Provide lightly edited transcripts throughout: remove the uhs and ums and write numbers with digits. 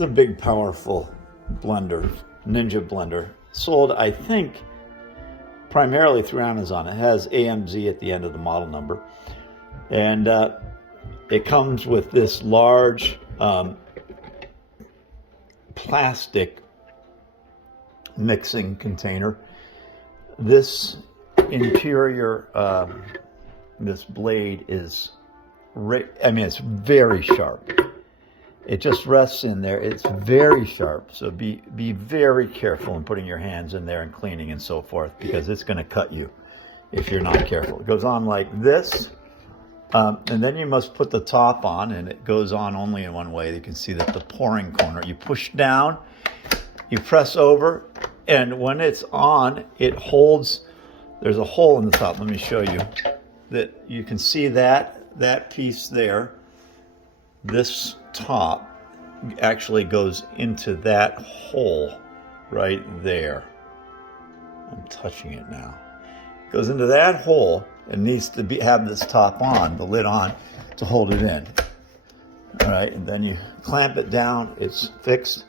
It's a big, powerful blender, Ninja blender. Sold, I think, primarily through Amazon. It has AMZ at the end of the model number. And it comes with this large plastic mixing container. This interior, this blade is, it's very sharp. It just rests in there. It's very sharp. So be very careful in putting your hands in there and cleaning and so forth, because it's going to cut you if you're not careful. It goes on like this. And then you must put the top on, and it goes on only in one way. You can see that the pouring corner, you push down, you press over, and when it's on, it holds. There's a hole in the top. Let me show you that. You can see that piece there. This top actually goes into that hole right there. I'm touching it now. It goes into that hole and needs to have this top on, the lid on, to hold it in. All right, and then you clamp it down. It's fixed.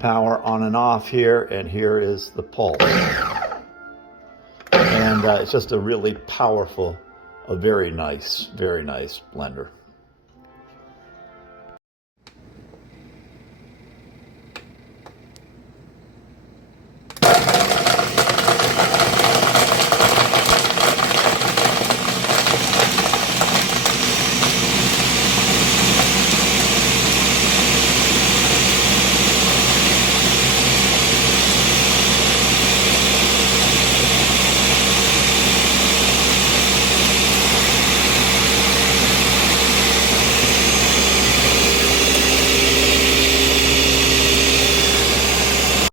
Power on and off here, and here is the pulse. And it's just a really powerful, a very nice blender.